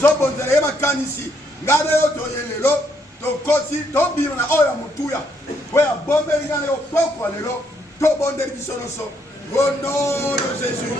tozobonzela ye makanisi ngana yo toyelelo tokosi tobima na oyo mutuya oyo abombeli ngana yo pokwa lelo tobondeli biso nyonso au nom de Jésus.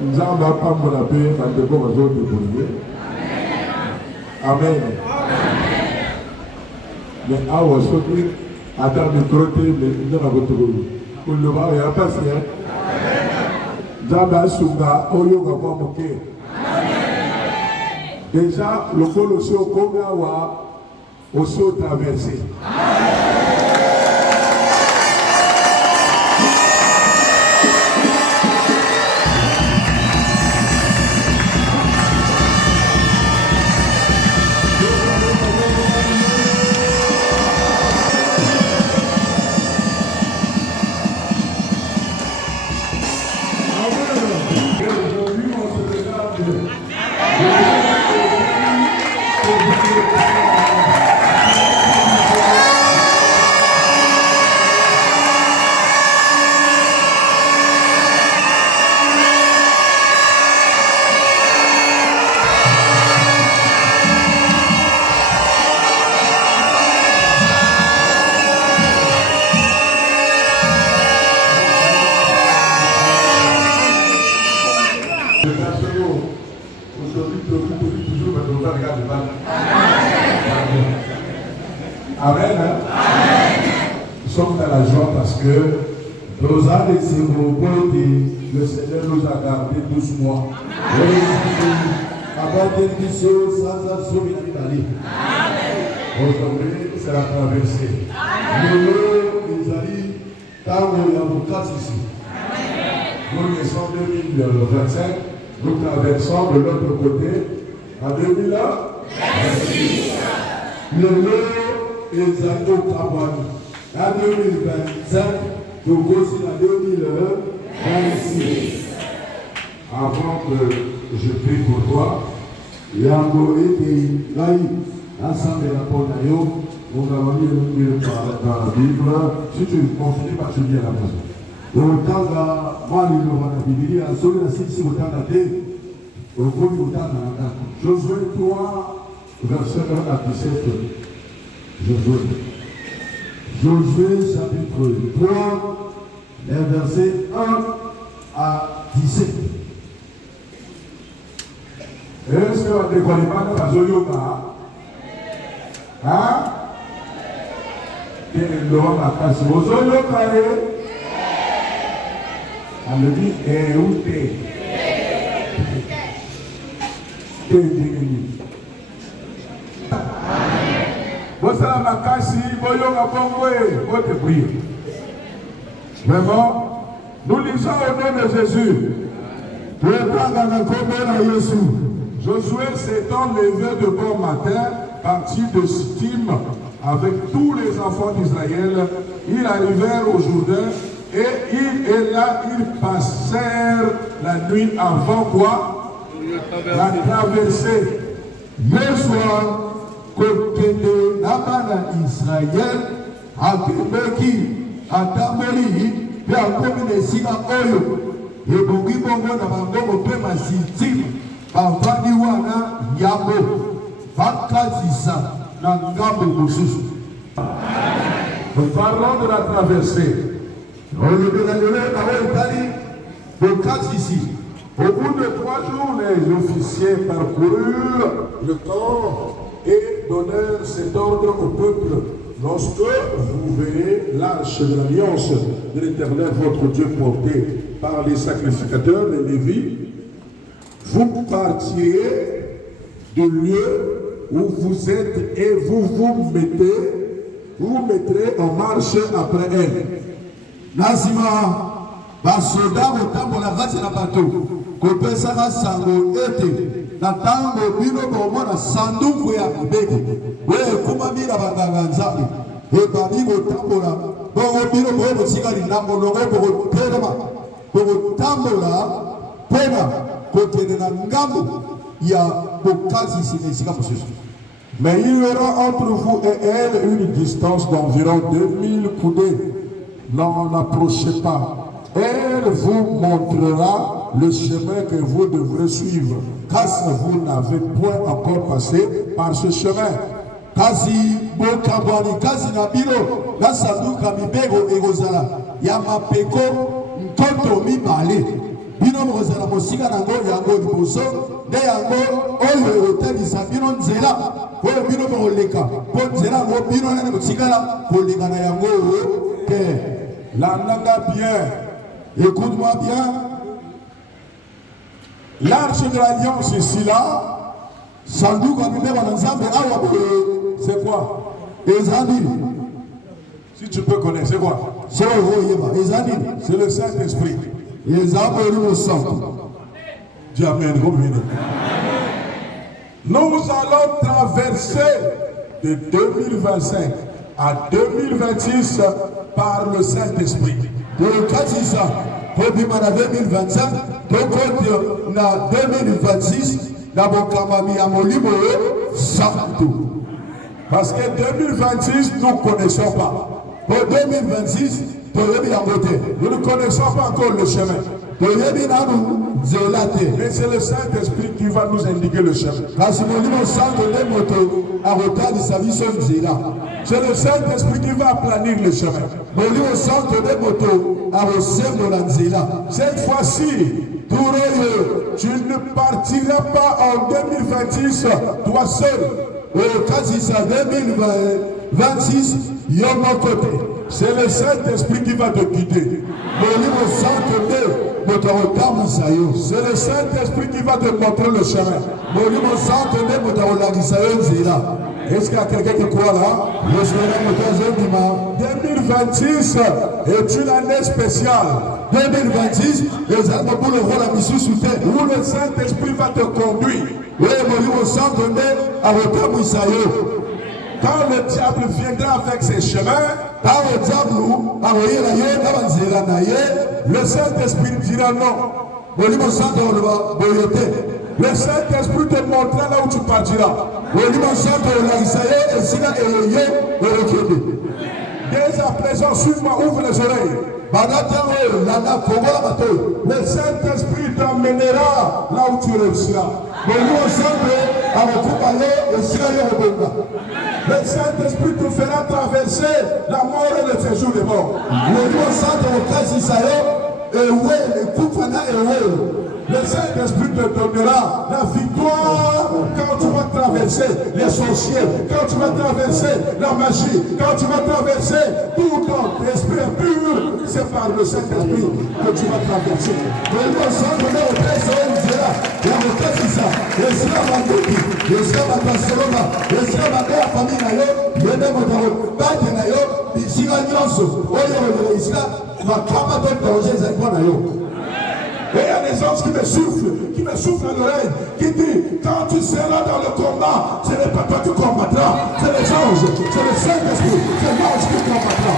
Nous allons pas mon appel, quand de bon réseau de brûler. Amen. Mais à vous sauter, à ta microté, mais dans la votre rôle. Pour le voir, il y a pas si. Zaba Sunga, Oyo Gaba Moké. Déjà, le colosse au Kogawa, au saut traversé. Amen. Nous sommes dans la joie parce que nos âmes et ses repos, le Seigneur nous a gardés 12 mois. Aujourd'hui, c'est la traversée. Nous naissons en 2025, nous traversons de l'autre côté en 2026. Les années au Kabani. En 2025, nous continuons en 2026. Avant que je prie pour toi, Yango et Laï, ensemble de la Ponayo, on va lire dans la Bible. Si tu continues, pas tu lis à la maison. Dans le temps, moi, je vais la Bible, à celui là, si vous t'entendez, au premier vous t'entendez. Josué 3, verset 1 à 17. Josué chapitre 3, les versets 1 à 17. Est-ce que vous ne pas de Zoyoga? Hein? Quel est l'homme à passer au Zoyoga? Elle me dit, et où t'es? Vraiment, nous lisons au nom de Jésus. Josué s'étant levé de bon matin, parti de Sittim avec tous les enfants d'Israël. Ils arrivèrent au Jourdain et là ils passèrent la nuit avant quoi? la traversée. Yeshua kokende na bana Israël akebeki atamoli pe akomi na esika oyo ebongi bongo na bangongo mpe masitime bavandi wana yambo bakatisa na ngambo mosusu. Nous parlons de la traversée. olobela lelo na oyo etali bokatisi. Au bout de 3 jours, les officiers parcoururent le camp et donnèrent cet ordre au peuple. Lorsque vous verrez l'arche de l'alliance de l'Éternel, votre Dieu, portée par les sacrificateurs, les Lévites, vous partirez du lieu où vous êtes et vous mettrez en marche après elle. Nazima basoda kotambola kati na bato kopesaka sango ete na ntango bino bomona sanduku ya mibeki oyo ekumami na banganga nzambe ebami kotambola bongo bino boye botikali ndambo longo bokotelema bokotambola mpona kokende na ngambo ya bokatisi na esika mosusu. Mais il y aura entre vous et elle une distance d'environ 2000 coudées. N'en approchez pas. Elle vous montrera le chemin que vous devrez suivre, car vous n'avez point encore passé par ce chemin. Kasi bokabwani kasi na bino na sanduka mibeko ekozala ya mapeko ntoto mibale bino mokozala mosika nango yango liboso nde yango oyo etalisa bino nzela oyo bino mokoleka mpo nzela yango bino nani kotikala koleka na yango te. L'entendez bien. Écoute-moi bien. L'arche de l'alliance ici là, sanduka mibeko na nzambe awa c'est quoi? ezali. Si tu peux connaître, c'est quoi? C'est le Saint-Esprit. Dis Amen. Nous allons traverser de 2025 à 2026 par le Saint-Esprit. De 2025, na 2026, parce que 2026, nous ne connaissons pas. Pour 2026, nous ne connaissons pas encore le chemin. Mais c'est le Saint-Esprit qui va nous indiquer le chemin. C'est le Saint-Esprit qui va aplanir le chemin. Cette fois-ci, tu ne partiras pas en 2026 toi seul. 2026, c'est le Saint-Esprit qui va te guider. C'est le Saint-Esprit qui va te montrer le chemin. Est-ce qu'il y a quelqu'un qui croit là? 2026 est une année spéciale. 2026, où le Saint-Esprit va te conduire. Quand le diable viendra avec ses chemins, le Saint-Esprit dira non. Le Saint-Esprit te montrera là où tu partiras. Dès à présent, suis-moi, ouvre les oreilles. Le Saint-Esprit t'emmènera là où tu réussiras. Le Saint-Esprit te fera traverser la mort et le séjour des morts. Le Saint-Esprit te donnera la victoire quand tu vas traverser les sorciers, quand tu vas traverser la magie, quand tu vas traverser tout ton esprit impur. C'est par le Saint-Esprit que tu vas traverser. Et il y a des anges qui me soufflent à l'oreille, qui disent, quand tu seras dans le combat, ce n'est pas toi qui combattras, c'est les anges, c'est le Saint-Esprit, c'est l'ange qui combattra.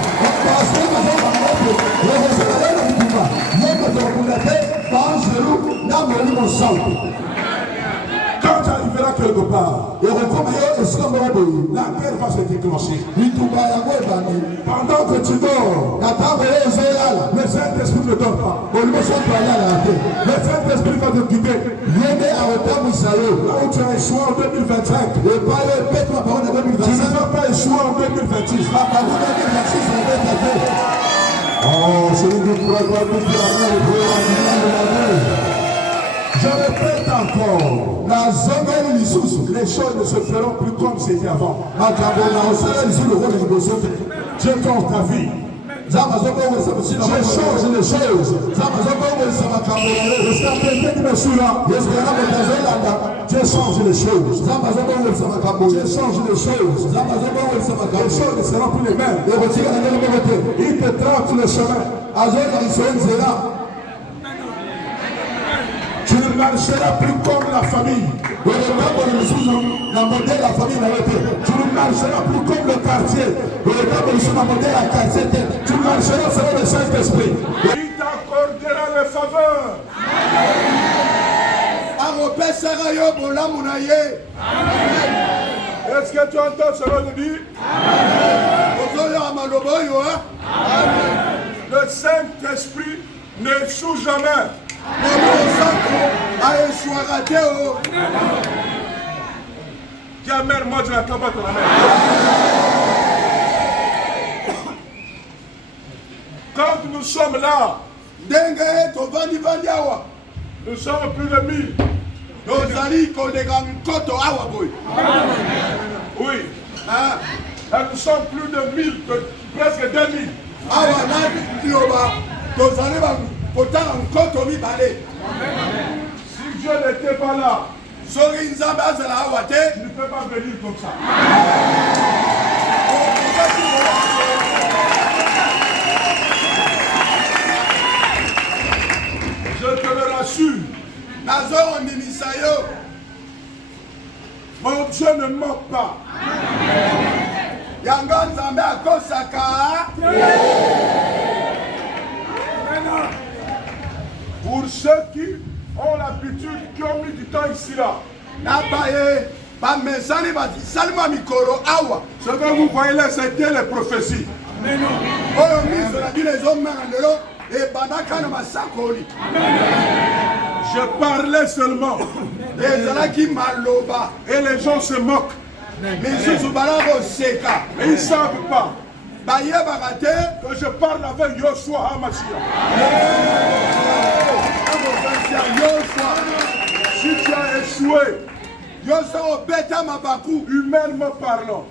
déclenché. Pendant que tu dors, le Saint-Esprit ne dort pas. Le Saint-Esprit va te guider. Là où tu as échoué en 2025, tu ne vas pas échouer en 2026. Oh, celui qui pourra pas dire je répète encore, les choses ne se feront plus comme c'était avant. Je compte ta vie. Je change les choses. Le Saint-Esprit qui me suit là. Je change les choses. Je change les choses. Les choses ne seront plus les mêmes. Il te trace le chemin. Tu ne marcheras plus comme la famille. Tu ne marcheras plus comme le quartier. Tu marcheras selon le Saint-Esprit. Il t'accordera les faveurs. Est-ce que tu entends cela de dire? Le Saint-Esprit n'échoue jamais. Dis Amen, moi je n'attends pas ton Amen. Quand nous sommes là, nous sommes plus de 1000. Oui. Là, nous sommes plus de 1000, presque 2000. Si Dieu n'était pas là, tu ne peux pas venir comme ça. Je te le rassure. Mon Dieu ne ment pas. Pour ceux qui ont l'habitude, qui ont mis du temps ici là. Ce que vous voyez là, c'était les prophéties. Je parlais seulement. Et les gens se moquent. Mais ils ne savent pas que je parle avec Yoshua HaMashiach. Si tu as échoué, humainement parlant,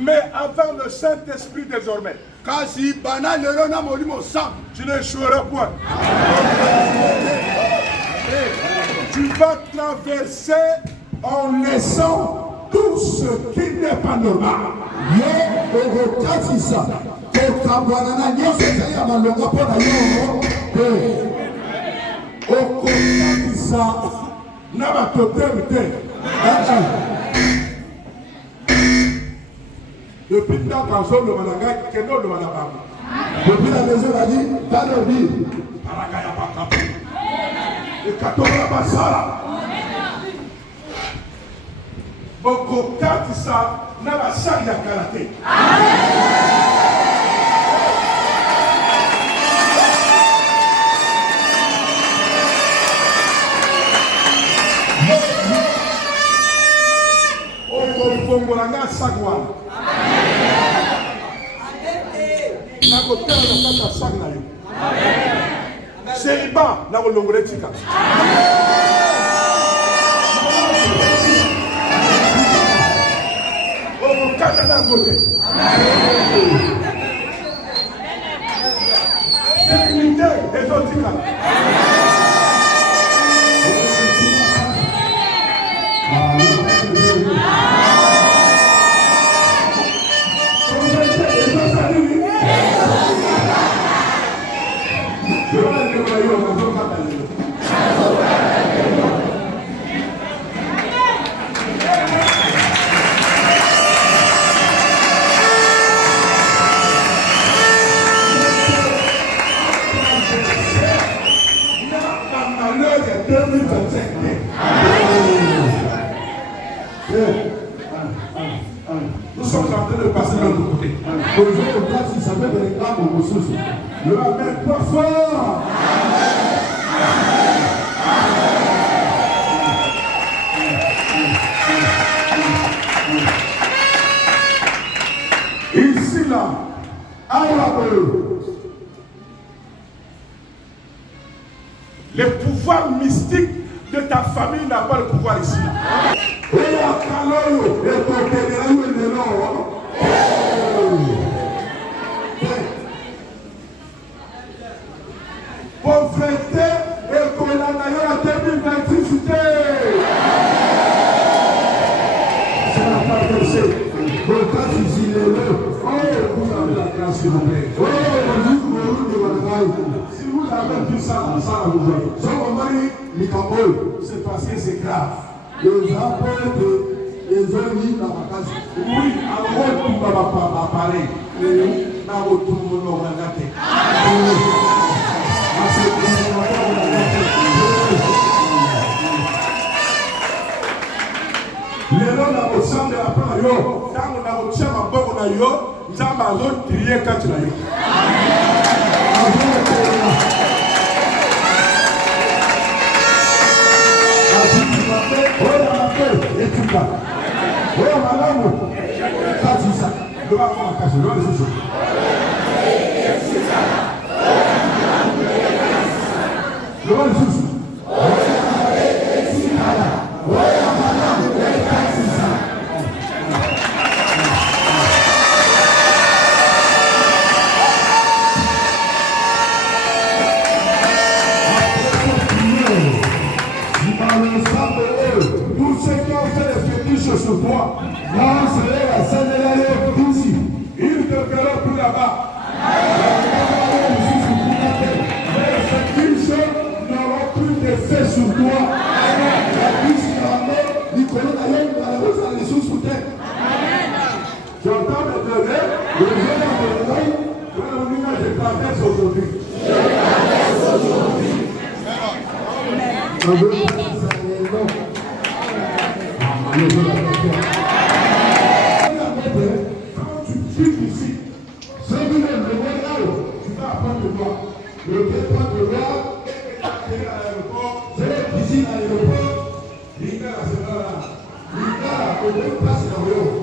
mais avant le Saint-Esprit désormais, tu n'échoueras point. Tu vas traverser en laissant tout ce qui n'est pas normal. Depuis le temps quand je le Managa, quel nom le Managa? Depuis la maison, il a dit, dans le lit. Et Katola Basara. Boko Katisa, Naba Saria Karate. Fongolanga sagwana. Nakotela na kata sagna yo. Seiba na kolongole tika. Oh kata na ngote. Sécurité exotique. Le Amen pas fort. Ici là, le pouvoir mystique de ta famille n'a pas le pouvoir ici. Pauvreté et condamnation à 2026. C'est la part de ce. Vous avez la grâce, s'il vous plaît. Si vous avez vu ça, ça vous voyez. C'est parce que c'est grave. Oui, alors tout va apparaître. lelo na kosambela mpo na yo ntango na kotia maboko na yo nzambe azotrie kati na yo oyo malamu katisa lobako makasi lo lisusu lo lisusu sur toi. Non, c'est la scène de la ici. Il ne te verra plus là-bas. Les fétiches n'auront plus d'effet sur toi. La puce Nicolas d'ailleurs, malheureusement, dans les sous sous terre. Tu entends me donner, le jeu dans le oreille, je traverse aujourd'hui. Quand tu vis ici, tu vas apprendre de moi. Le départ de loi est atterri à l'aéroport, c'est la cuisine à l'aéroport. L'Inga, c'est là. L'Inga, au même place dans le haut.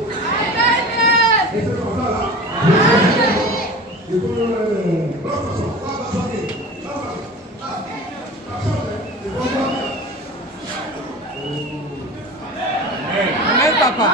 Et c'est comme ça là. Et comme Papa.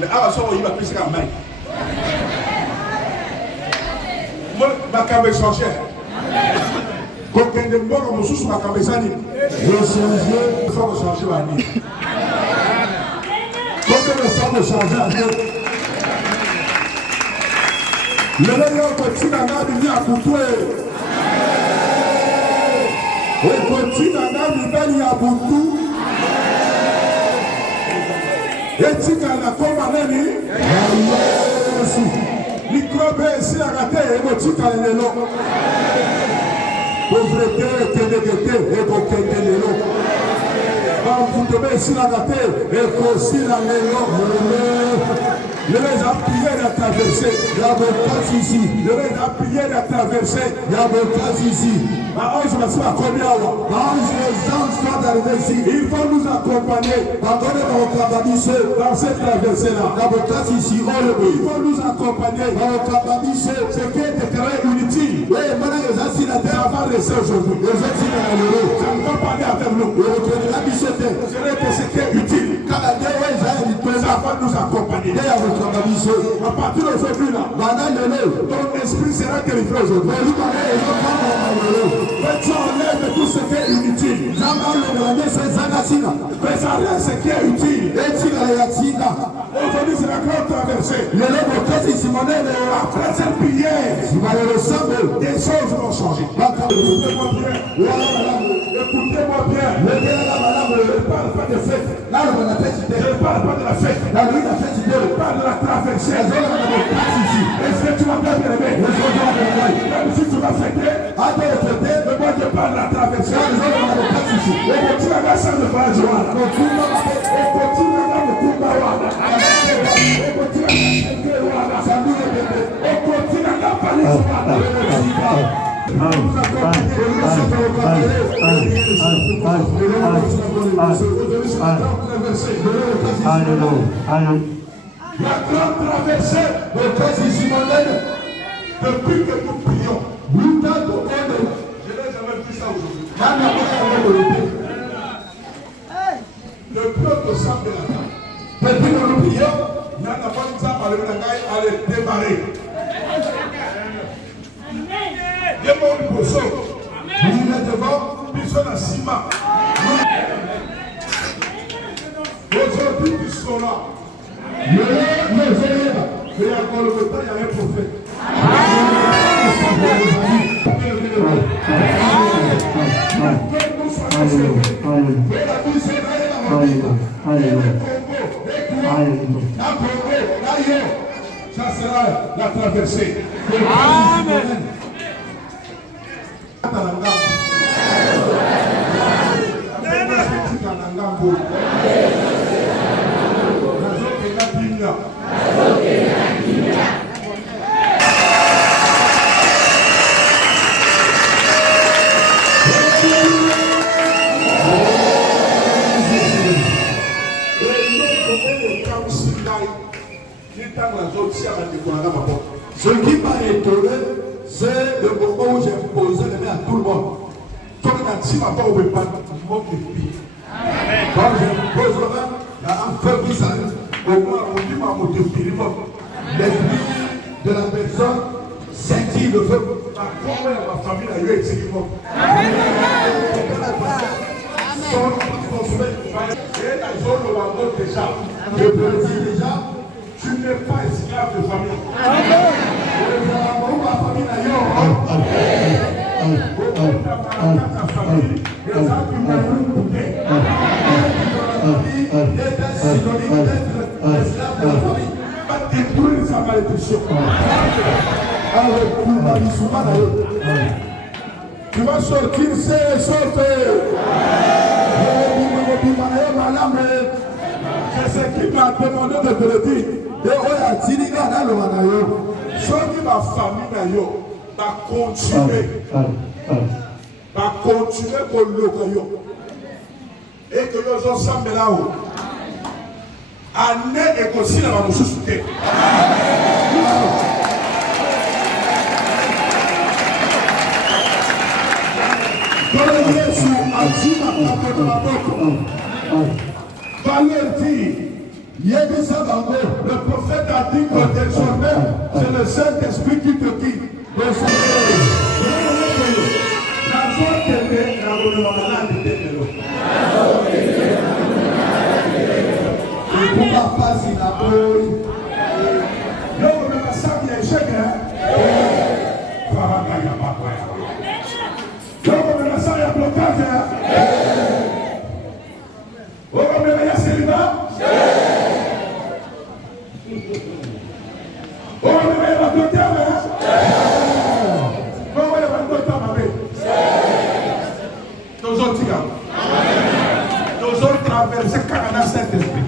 mais avant ça, il va plus qu'à main. Moi, ma caméra change. Quand on est mort, on sous ma caméra. Il faut changer la nuit. Quand on est sans changer, le meilleur petit nana vient à couper. Le petit nana vient à couper. Etika na koma nani? Yesu. Microbe si agate emotika lelo. Pauvreté kedegete ego kedelelo. Bamfutobe si agate ego si la lelo. Les prières à traverser, il y a beaucoup ici. Les prières à traverser, il y a beaucoup ici. Ma ange va se faire combien? Ma ange les anges d'arriver ici. Ils vont nous accompagner dans cette traversée-là. Ils vont nous accompagner. ce qui est déclaré inutile. Ça va rester aujourd'hui. Ça ne va pas aller avec nous. Je dirais que ce qui est utile. Ça va nous accompagner. À partir d'aujourd'hui là, ton esprit sera délivré aujourd'hui. Tu enlèves tout ce qui est inutile. Mais ça reste ce qui est utile. Aujourd'hui, c'est la grande traversée. Après cette prière, des choses vont changer. Écoutez-moi bien. Écoutez-moi bien. Je ne parle pas de fête. Je ne parle pas de la fête. Je parle de la traversée. Est-ce que tu vas bien aimer? Même si tu vas fêter, mais moi je parle de la traversée. Et continue à la salle de voyage. Et continue à la combat. Et continue à la valise. La grande traversée depuis que nous prions. Je n'ai jamais vu ça aujourd'hui. Le peuple semble de la table. Depuis que nous prions, il n'y a pas de temps à aller démarrer. Aujourd'hui, tu seras. Mais il y a encore le temps, il y a un prophète. Ça sera la traversée. Amen. Ce qui m'a étonné, c'est le moment où j'ai posé les mains à tout le monde. Quand je pose les mains, il y a un feu qui s'allume. L'esprit de la personne sentit le feu. Ma famille a eu été je peux le dire déjà, tu n'es pas esclave de famille. Détruire sa malédiction. Tu vas sortir, c'est sortir. C'est ce qui m'a demandé de te le dire. Ceux qui ma famille va continuer pour le et que nous ensemble là-haut. Année et aussi la nous soutenir. Le prophète a dit que désormais, c'est le Saint-Esprit qui te guide. traverser Canada Saint-Esprit.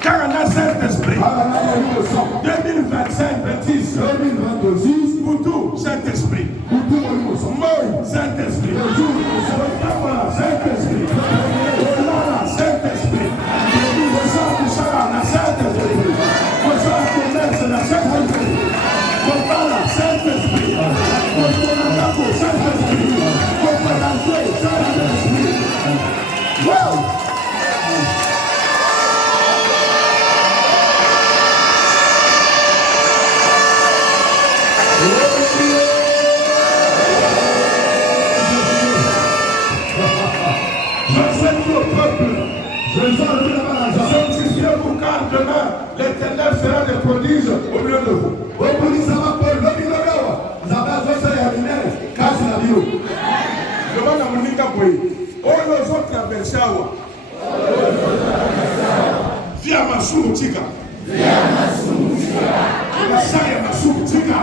Canada Saint-Esprit. 2025, 26, 2026, pour tout Saint-Esprit. Moi, Saint-Esprit. Saint-Esprit. Saint-Esprit. L'Éternel fera des prodiges au milieu de vous. Demande à Monica Boy. Oh, les autres traversés à quoi? Via ma sous-tika. Via ma sous-tika. Via ma sous-tika.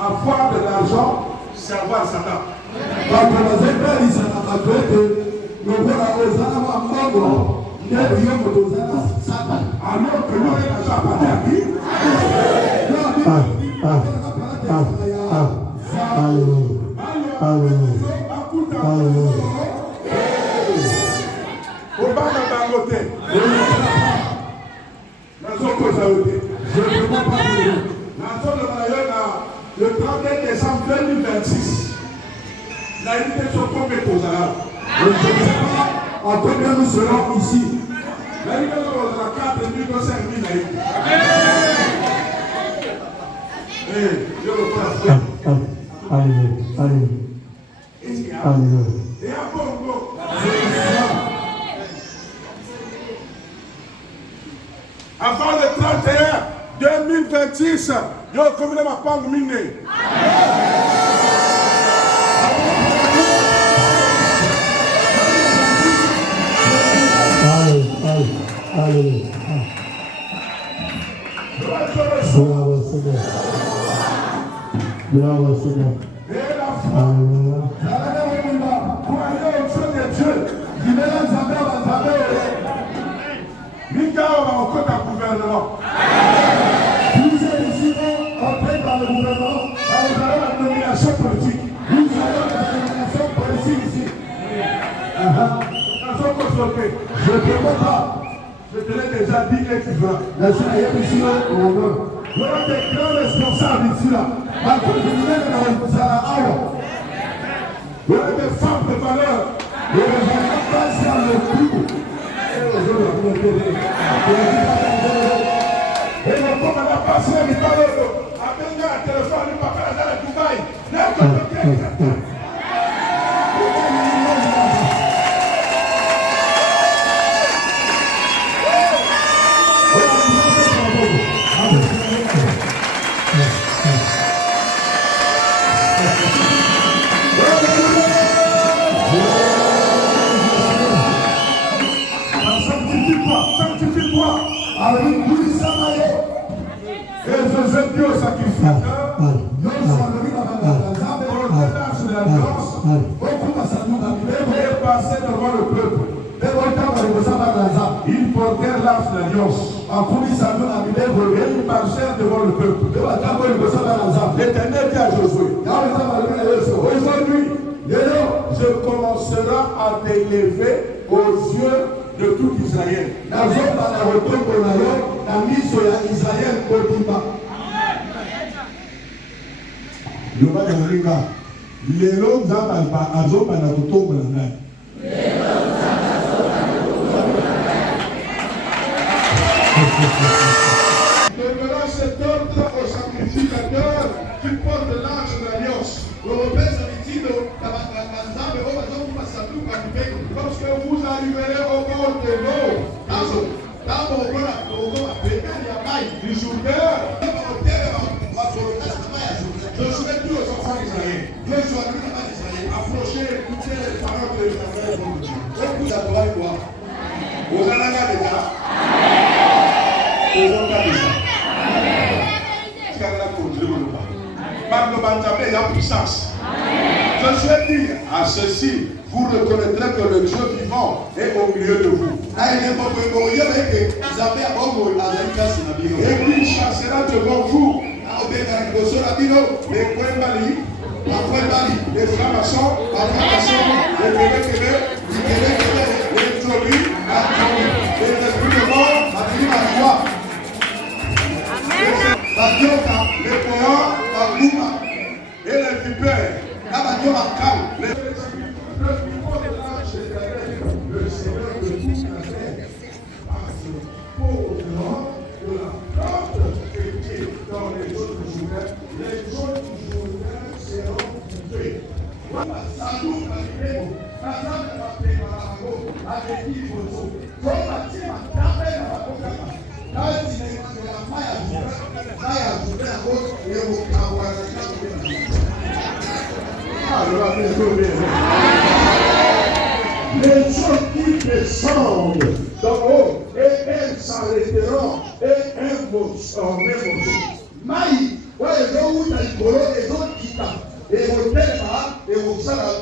Avoir de l'argent, c'est avoir Satan. Alors que nous, l'argent appartient à qui? Le 31 décembre 2026, la unité sont tombées aux Arabes. Je ne sais pas en combien nous serons ici. La unité sont aux 4 000 ou 5 000 naïfs. Et je le passe. Alléluia. Et à Bongo. Avant le 31 2026, yo commune ma pang mine. Bravo, Seigneur. Et la foi. Croyez au Dieu des dieux. Qui mélange jamais à Mika va encore un gouvernement. Vous êtes ici entrés dans le gouvernement, nous allons la nomination politique. Nous allons la nomination politique ici. Je ne peux pas. Je te l'ai déjà dit et tu verras. Vous êtes des grands responsables ici là. Vous êtes des femmes de valeur. Vous êtes pas sur le coup. Et le peuple n'a pas signé le parole. Avec un téléphone, le papa est dans le Dubaï. Sanctifie-toi. Avec une et je veux Dieu sacrificateur. Et passer devant le peuple. Ils portèrent l'arche de l'alliance. Et ils marchèrent devant le peuple. L'Éternel dit à Josué, aujourd'hui, je commencerai à t'élever aux yeux de tout Israël. Lelo nzamba azoba na kutombola nani. Donnera cet ordre au sacrificateur qui porte l'arche de l'alliance. Lorsque vous arriverez au bord de l'eau, du Jourdain, je souhaite tous les enfants d'Israël. Approchez, écoutez les paroles de l'Israël. Vous en avez déjà. Vous en avez déjà. Il y a puissance. Je souhaite dire à ceci, vous reconnaîtrez que le Dieu vivant est au milieu de vous. Et qu'il chassera devant vous les Kwembali, les francs-maçons, les Kébé, les Jolis, les esprits de mort, les poètes, et les vipères. Le Seigneur de toute la terre posera de la porte qui dans les autres jours, les autres jours seront tués. Les gens qui descendent d'en haut et elles s'arrêteront et un mot en émotion. Maï, ouais, les gens où t'as les autres qui tapent. Et au thème, et au salam.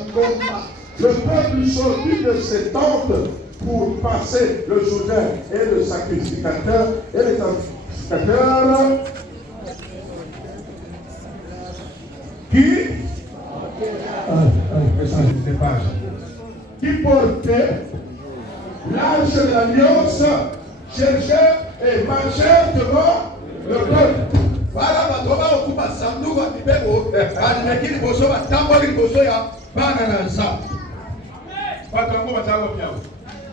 Le peuple sortit de ses tentes pour passer le Jourdain et le sacrificateur et les sacrificateurs qui portait l'arche de l'alliance, cherchait et marchait devant le peuple. Voilà,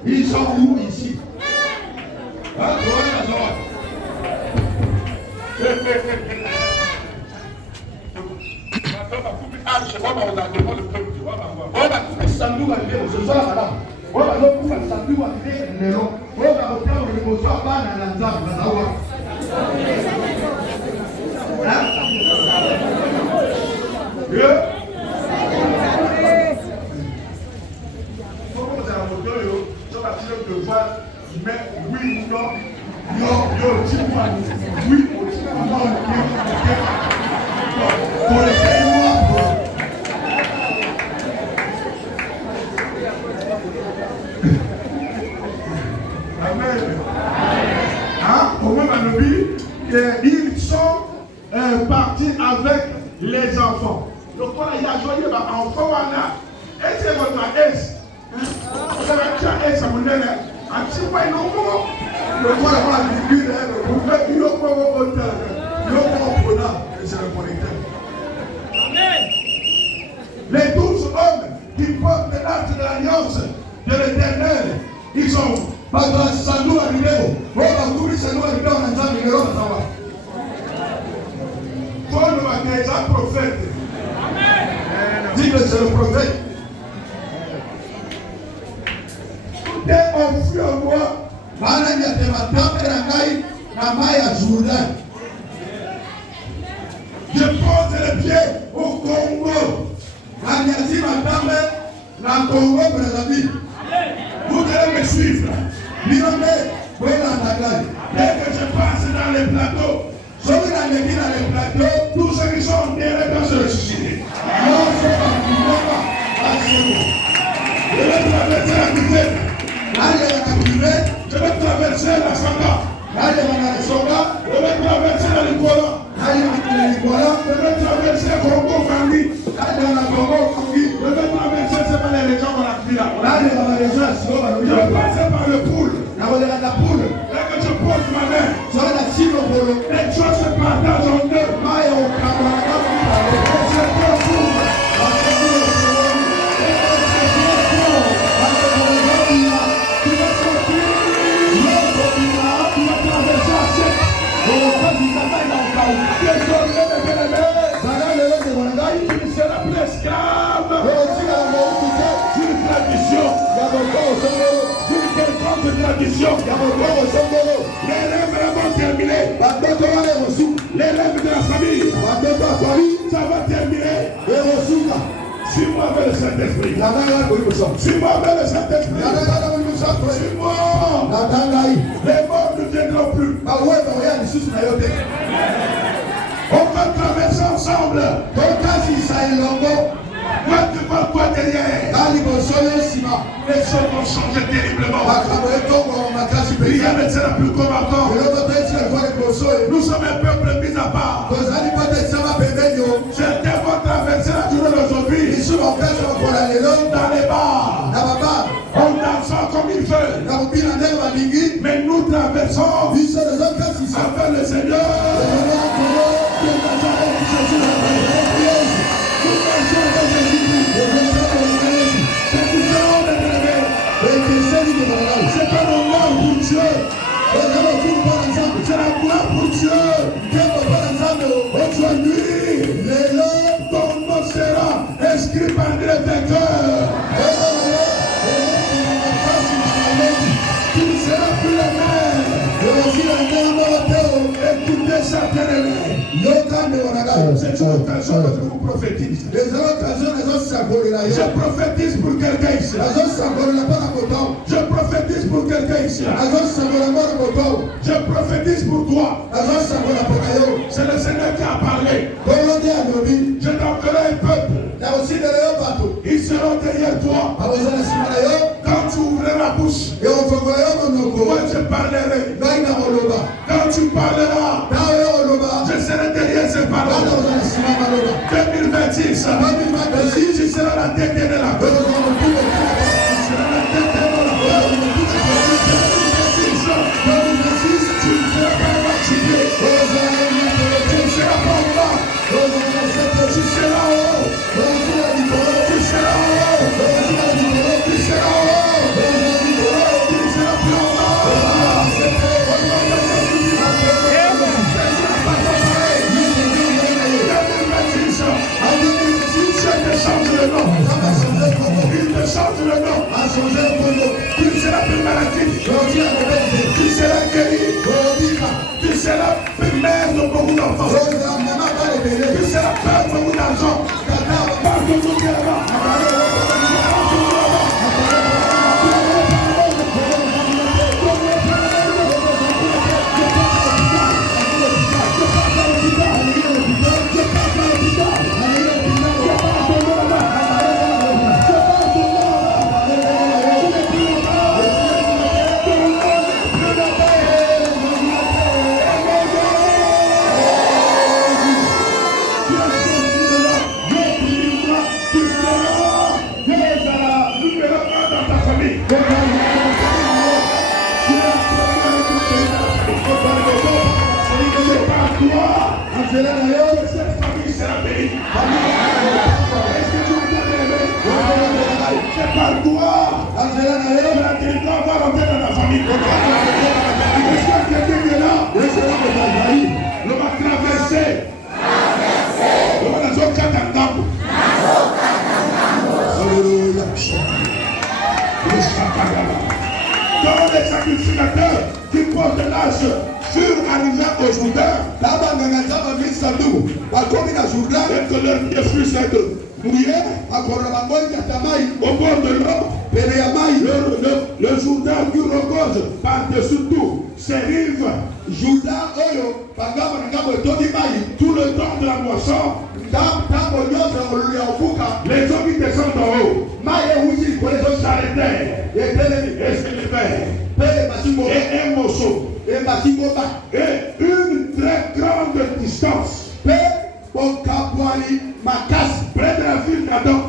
ils sont où ici? Mais oui ou non, dis-moi, oui ou non, Amen. Ils sont partis avec les enfants. Donc, il y a joyeux enfants, et c'est votre aise. Ça va être aise à mon élève. Les 12 hommes qui portent l'arche de l'alliance de l'Éternel, ils sont pas dans le salou à l'idée. Paul est un prophète. Dis que c'est le prophète. On fuit en moi, je pose les pieds au Congo. Vous allez me suivre. Dès que je passe dans les plateaux, tous ceux qui sont derrière doivent se ressusciter. Je vais traverser la Bible. Je vais traverser la Sanga. Je vais traverser la Likola. Je vais traverser Congo Kangi. Je vais traverser les régions de la Fila. Je vais passer par le Pou. Dès que je pose ma main, les choses se partagent en deux. Et c'est deux jours. Tu ne seras plus esclave d'une tradition, d'une quelconque tradition. Les rêves vont terminer. Les rêves de la famille, ça va terminer. Suis-moi vers le Saint-Esprit. Suis-moi vers le Saint-Esprit. Suis-moi. Les morts ne viendront plus. On va traverser ensemble. Moi devant, toi derrière. Les choses vont changer terriblement. Il y a des gens plus comme avant. Nous sommes un peuple mis à part. Certains vont traverser la journée d'aujourd'hui dans les bars, en dansant comme il veut. Mais nous traversons avec le Seigneur. C'est un honneur pour Dieu. C'est la gloire pour Dieu. Aujourd'hui, ton nom sera inscrit parmi les vainqueurs. Tu ne seras plus le même. Écoutez ça, bien-aimés. C'est une occasion que je vous prophétise. Je prophétise pour quelqu'un ici. Je prophétise pour quelqu'un ici. Je prophétise pour toi. C'est le Seigneur qui a parlé. Je t'enverrai un peuple. Ils seront derrière toi. Quand tu ouvriras la bouche, moi je parlerai. Quand tu parleras, je serai derrière ces paroles. 2026, tu seras la tête de la gueule. Tu seras la tête de la gueule. 2026, tu ne seras pas marché. Tu ne seras pas en bas. Tu seras en haut. Tu seras en haut. Tu seras en haut. Tu ne seras plus en bas. Il te change le nom. Tu seras plus maladif. Tu seras guéri. Tu seras plus mère de beaucoup d'enfants. Tu seras père de beaucoup d'argent. Pas de tout c'est par toi. La territoire va rentrer dans la famille. Est-ce que quelqu'un qui est là? On va traverser. On va dans un catangambo. Alléluia. Quand les sacrificateurs qui portent l'âge furent arrivés au Jourdain, et que leur pied fut cette mouillé, au bord de l'eau, le Jourdain qui regorge par-dessus tout ses rives, tout le temps de la moisson, les eaux qui descendent en haut, les eaux s'arrêtaient, et s'élevaient, et un morceau, et une très grande distance, près de la ville d'Adam,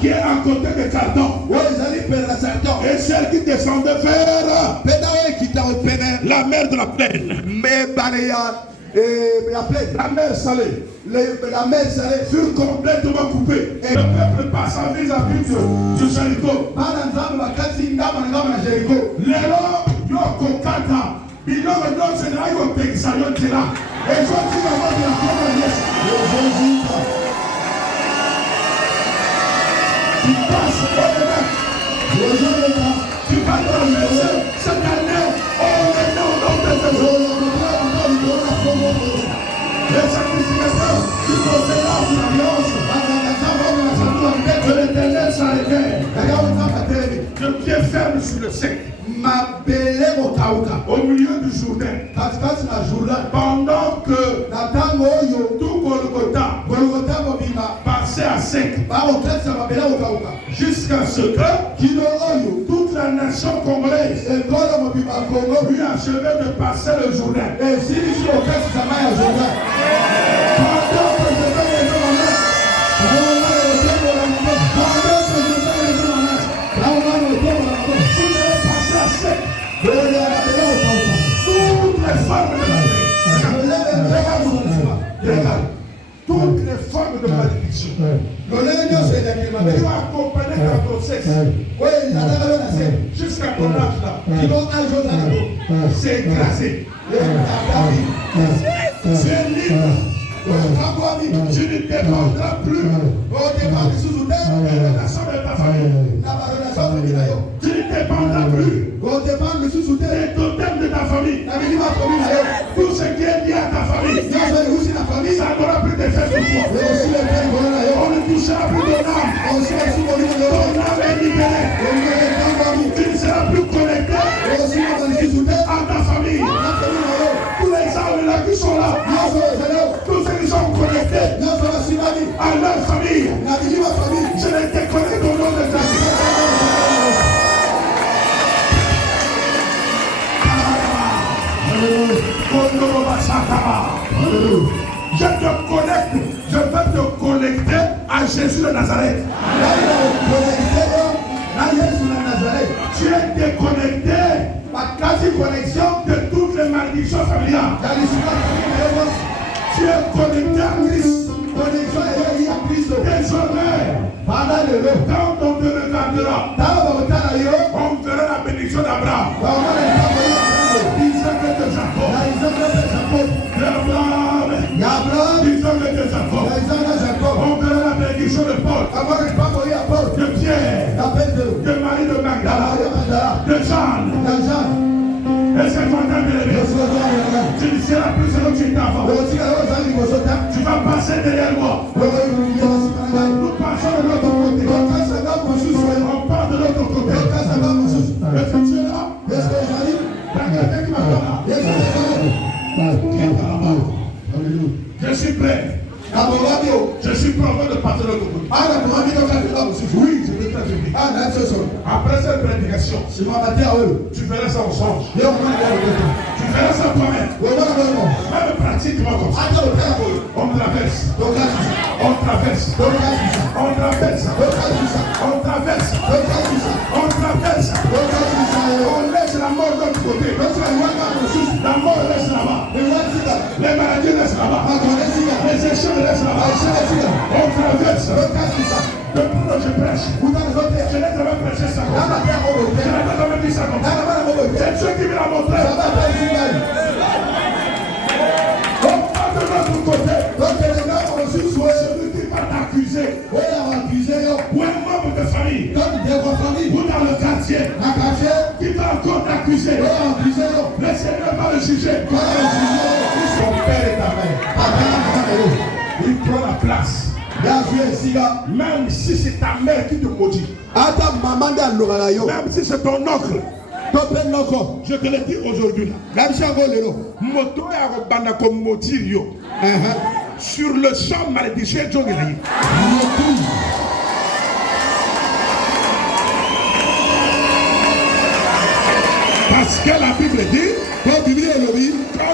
qui est à côté de Carton, et celle qui descendait vers la mer de la plaine. La mer salée. La mer salée fut complètement coupée. Et le peuple passa vis-à-vis de Jéricho. Lelo yoko kata. Biloko nyonso na yo pekisa yo nzela. Ezotika moko ya kombo ya Yesu. Tu passes au demain. Tu vas dans le verset. Cette année, on est dans notre maison. Les sacrificateurs qui portaient l'arbre d'alliance, de l'Éternel s'arrêtaient. De pied ferme sur le sec. Au milieu du Jourdain. Pendant que tout Golgotha passait à sec. Jusqu'à ce que toute la nation congolaise lui achevait de passer le Jourdain. Pendant que je fais les toutes les formes de malédiction. Tu as accompagné ta grossesse jusqu'à ton âge là. C'est écrasé. C'est libre. Tu ne dépendras plus de la nation de ta famille. Tu ne dépendras plus des totems de ta famille. Tout ce qui est lié à ta famille, ça n'aura plus d'effet sur toi. On ne touchera plus ton âme. Ton âme est libérée. Tu ne seras plus connecté à ta famille. Tous les âmes là qui sont là, tous ceux qui sont connectés à leur famille, je les déconnecte au nom de Jésus. Je te connecte, je veux te connecter à Jésus de Nazareth. Tu es déconnecté par quasi connexion de toutes les malédictions familiales. Tu es connecté à Christ. Désormais, quand on te regardera, on verra la bénédiction d'Abraham, d'Isaac et de Jacob, d'Abraham, d'Isaac et de Jacob. On verra la bénédiction de Paul, de Pierre, de Marie de Magdala, de Jeanne. Est-ce que tu entends bien? Tu ne seras plus ce que tu étais avant. Tu vas passer derrière moi. Nous passons de l'autre côté. On part de l'autre côté. Est-ce que tu es là? T'as quelqu'un qui m'attend là? Je suis prêt. Je suis prêt de partir de l'autre côté. Oui, je vais t'inviter. Après cette prédication, tu verras ça au songe. Tu verras ça toi-même. Même pratiquement comme ça. On traverse. On traverse. On traverse. On traverse. On traverse. On laisse la mort de l'autre côté. La mort reste là-bas. Les maladies restent là-bas. Les échecs restent là-bas. On traverse. Depuis que je prêche, je n'ai jamais prêché ça comme ça. Je n'ai jamais dit ça comme ça. C'est Dieu qui me l'a montré. On part de l'autre côté. Celui qui va t'accuser, ou un membre de famille, ou dans le quartier, qui va encore t'accuser, le Seigneur va le juger. Son père et ta mère, il prend la place. Même si c'est ta mère qui te maudit, même si c'est ton oncle, je te le dis aujourd'hui, moto et Arobanda comme maudit yo. Sur le champ malédiction, parce que la Bible dit, quand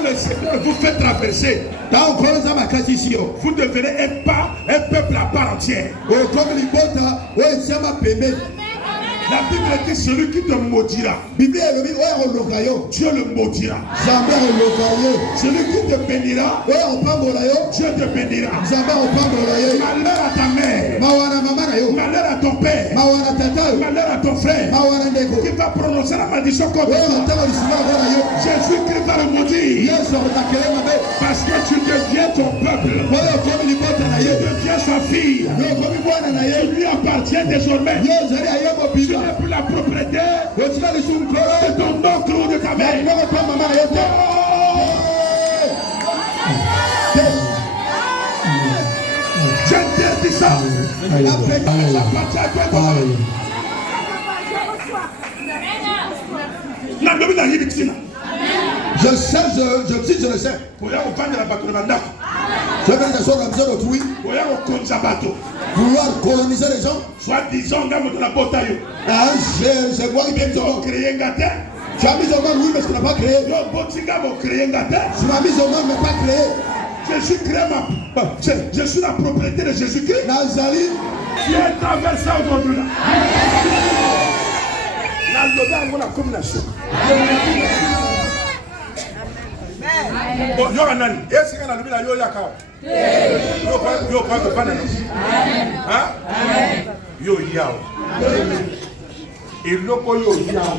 le Seigneur vous fait traverser, vous devenez un peuple à part entière. La Bible dit celui qui te maudira. Dieu le maudira. Celui qui te bénira. Dieu te bénira. Malheur à ta mère. Malheur à ton père. Malheur à ton frère. Qui va prononcer la malédiction contre toi. Jésus-Christ va le maudire. Parce que tu deviens ton peuple. Tu deviens sa fille. Tu lui appartiens désormais. Tu n'es plus la propriété de ton oncle ou de ta mère. J'interdis ça. Ça appartient à toi. Je sais, je dis, je le sais. Je vais les asseoir dans la maison d'autrui. Vouloir coloniser les gens. Ah, je vois qu'il bien ton tu as mis au monde, oui, mais tu n'as pas créé. Tu m'as mis au monde, mais pas créé. Je suis la propriété de Jésus-Christ. Nazali. Tu es traversé aujourd'hui là. La combination. Bon, yo anani. Est-ce que la lubila yo yakao? Yo pas de panano. Hein? Yo yao. Et loko yo yao.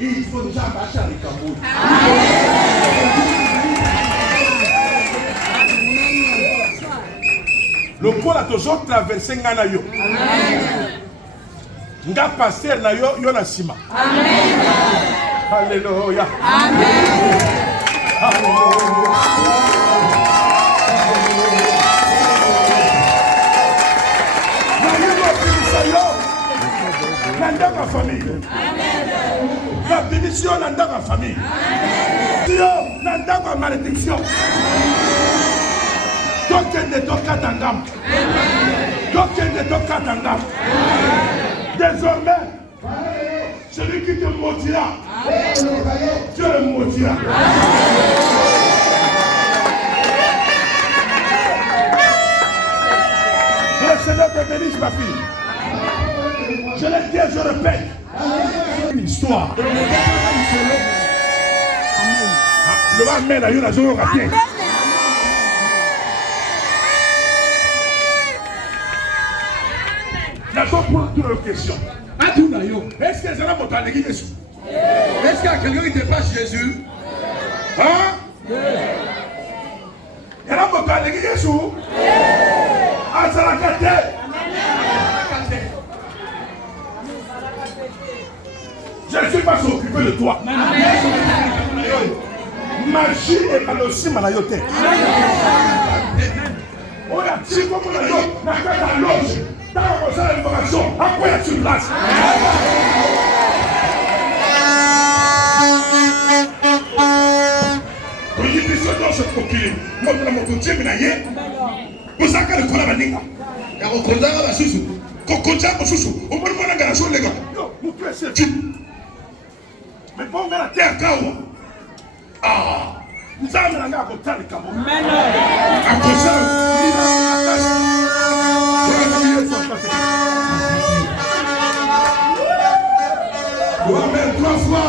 Il faut déjà marcher avec Cameroun. Le pôle a toujours traversé Ngana yo. Nga pasteur na yo yo na sima. Amen. Alléluia. Amen. Alléluia. Dans ma famille. La bénédiction dans ma famille. Dieu dans ma malédiction. Token de Tokatangam. Token de Tokatangam. Désormais, celui qui te maudira, Dieu le maudira. Que le Seigneur te bénisse, ma fille. Je l'ai dit, je répète. Une histoire. Le va mettre à une zone rapide. D'accord pour toutes les questions. Est-ce que les gens ont parlé de Jésus? Est-ce qu'il y a quelqu'un qui dépasse Jésus? Hein? Il y a un parlé de Jésus? Ah, ça l'a gâté. Jésus va s'occuper de toi. Magie et aussi malayote. On a dit comme on a dit, on a fait la loge. Dans la information, après la sur place. Quand il dit que ce soit procuré, moi je l'ai montré, mais là, vous savez que le collègue a dit, il y a un collègue à la sous. Quand on dit à la sous, on me demande à la chose, les gars. Vous pouvez se faire. Mais bon, on va la terre, Kawa. Ah, nous avons la gare au temps de Kawa. Après ça, il a la tâche. Amen, 3 fois.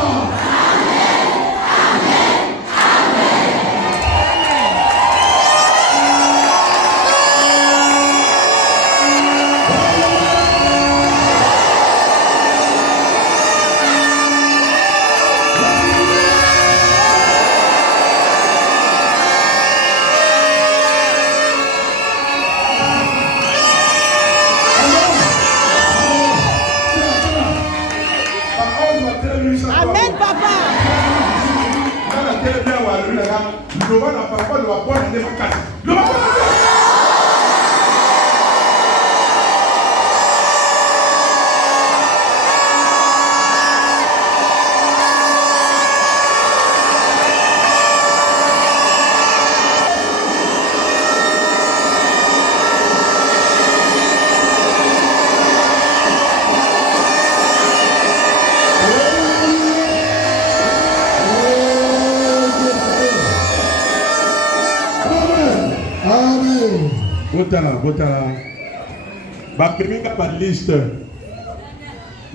Amen, papa. Botala. Ba première par liste.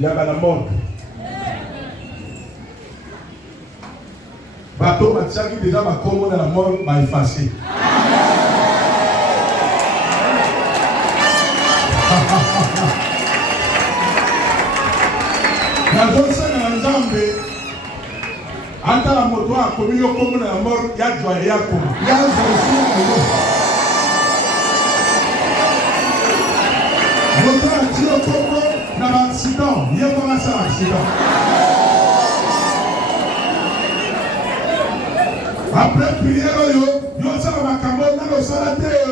il y a la mort. Bateau Matiaki déjà va commander la mort, va effacer. nazosala na nzambe ata na moto akomi yo kombo na mort ya joye ya komo ya zosi moto ati yo kombo na accident ye koma sa accident après prière oyo yo sala makambo na losala te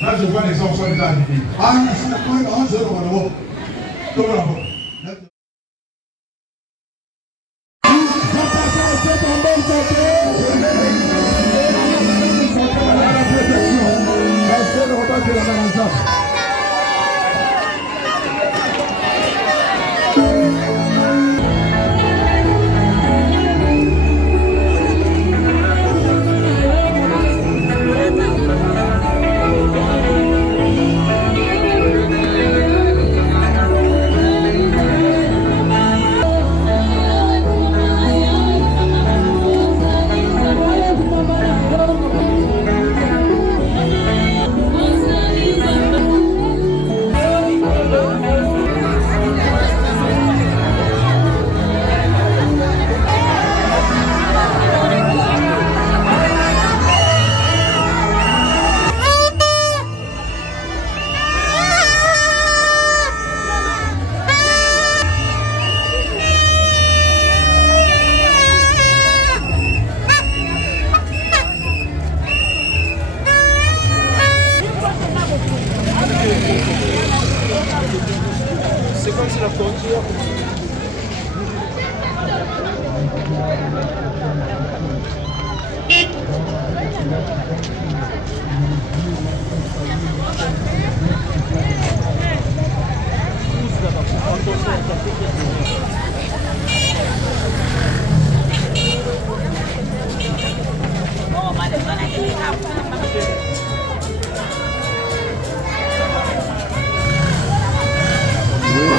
Voilà, je vois les enfants déjà arrivés. Ah, c'est la première fois que je vais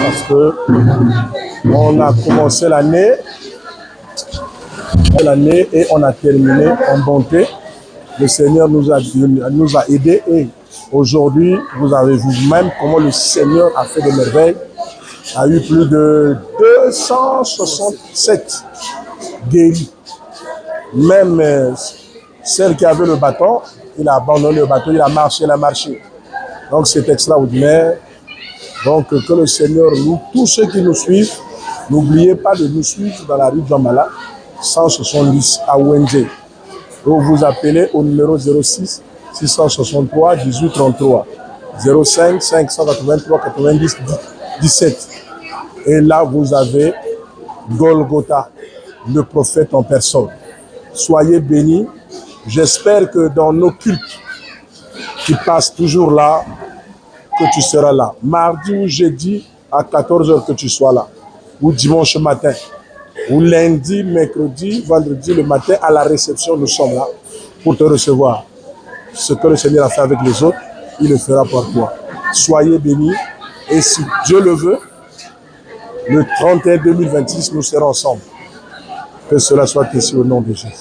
Parce que on a commencé l'année et on a terminé en bonté. Le Seigneur nous a aidés et aujourd'hui, vous avez vu même comment le Seigneur a fait des merveilles. Il y a eu plus de 267 guéris. Même celle qui avait le bâton, il a abandonné le bâton, il a marché. Donc c'est extraordinaire. Donc que le Seigneur, nous, tous ceux qui nous suivent, n'oubliez pas de nous suivre dans la rue Djambala, 170 à Wenze. Vous vous appelez au numéro 06 663 18 33 05 583 90 17. Et là, vous avez Golgotha, le prophète en personne. Soyez bénis. J'espère que dans nos cultes qui passent toujours là, que tu seras là. Mardi ou jeudi à 14h que tu sois là. Ou dimanche matin. Ou lundi, mercredi, vendredi le matin à la réception, nous sommes là pour te recevoir. Ce que le Seigneur a fait avec les autres, il le fera pour toi. Soyez bénis. Et si Dieu le veut, le 31 2026, nous serons ensemble. Que cela soit ici au nom de Jésus.